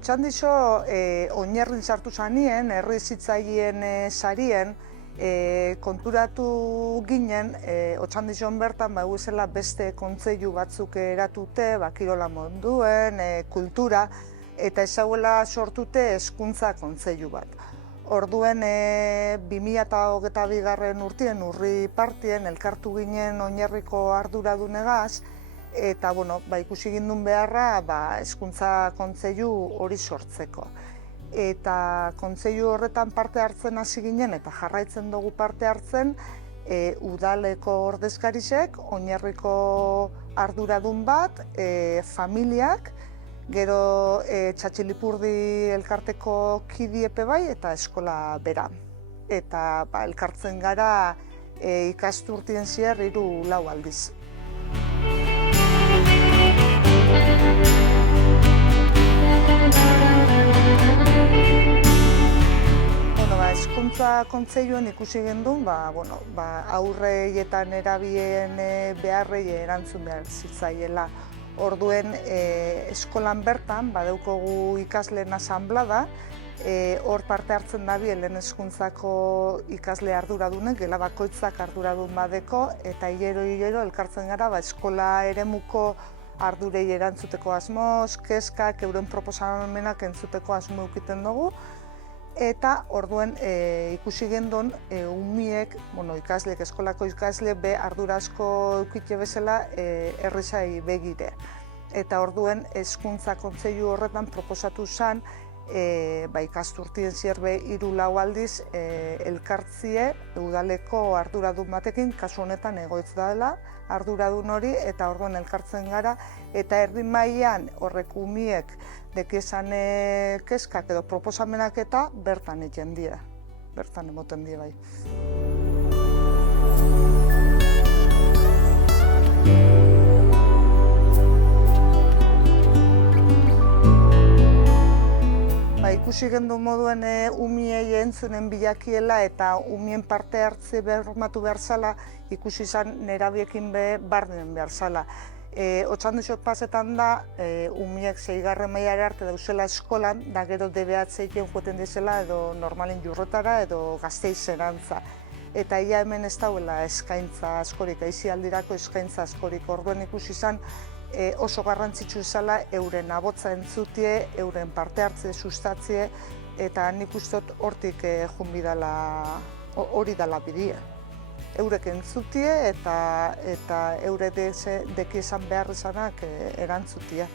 Otxandixo oinarrin sartu zanien, herri zitzaien sarien, konturatu ginen, Otxandixon bertan zela beste kontseilu batzuk eratute, kirola monduen, kultura, eta ezauela sortute hezkuntza kontseilu bat. Orduen 2022 urtien urri partien elkartu ginen oinarriko arduradunegaz, eta ikusi gindun beharra hezkuntza kontseilu hori sortzeko. Eta kontseilu horretan parte hartzen hasi ginen eta jarraitzen dugu parte hartzen udaleko ordezkarisek, oinarriko arduradun bat, familiak, gero Txatxilipurdi elkarteko kidiepe bai eta eskola bera. Eta elkartzen gara ikasturtien zier 3-4 aldiz. Hezkuntza kontseiluan ikusi gendun, aurrei eta nerabien beharrei erantzun behar zitzaiela. Orduen eskolan bertan badaukagu ikasleen asanblada, hor parte hartzen dabi lehen hezkuntzako ikasle arduradunek, gela bakoitzak arduradun badeko, eta hilero elkartzen gara eskola eremuko ardurei erantzuteko asmoz, kezkak, euren proposamenak entzuteko asmo egiten dugu. Eta orduen ikusi gendun umiek, ikasleek, eskolako ikasle be ardurazko eukite bezala herrizai begire. Eta orduen hezkuntza kontseilu horretan proposatu zen ikasturtien zierbe 3-4 aldiz elkartzie udaleko arduradun batekin, kasu honetan egoitz dela arduradun hori, eta orduen elkartzen gara, eta erdi mailan horrek umiek dekezan kezkak edo proposamenak eta bertan egiten dira, bertan emoten dira bai. Ikusi gendu moduen umiei entzunen bilakiela eta umien parte hartze bermatu behar zala, ikusi izan nerabiekin bardinen behar zala. Otxandixok pasetan da, umiek 6. mailara arte dauzela eskolan, da gero DBH-ekin joaten dizela edo normalin jurrotara edo Gasteiz-erantza. Eta ia hemen ez dauela eskaintza askorik, aisialdirako eskaintza askorik. Orduen ikusi izan oso garrantzitsu izala euren abotza entzutie, euren parte hartze sustatzie, eta nik ustot hortik hori dala bidea. Eurek entzutie eta eure deki esan behar izanak erantzutie.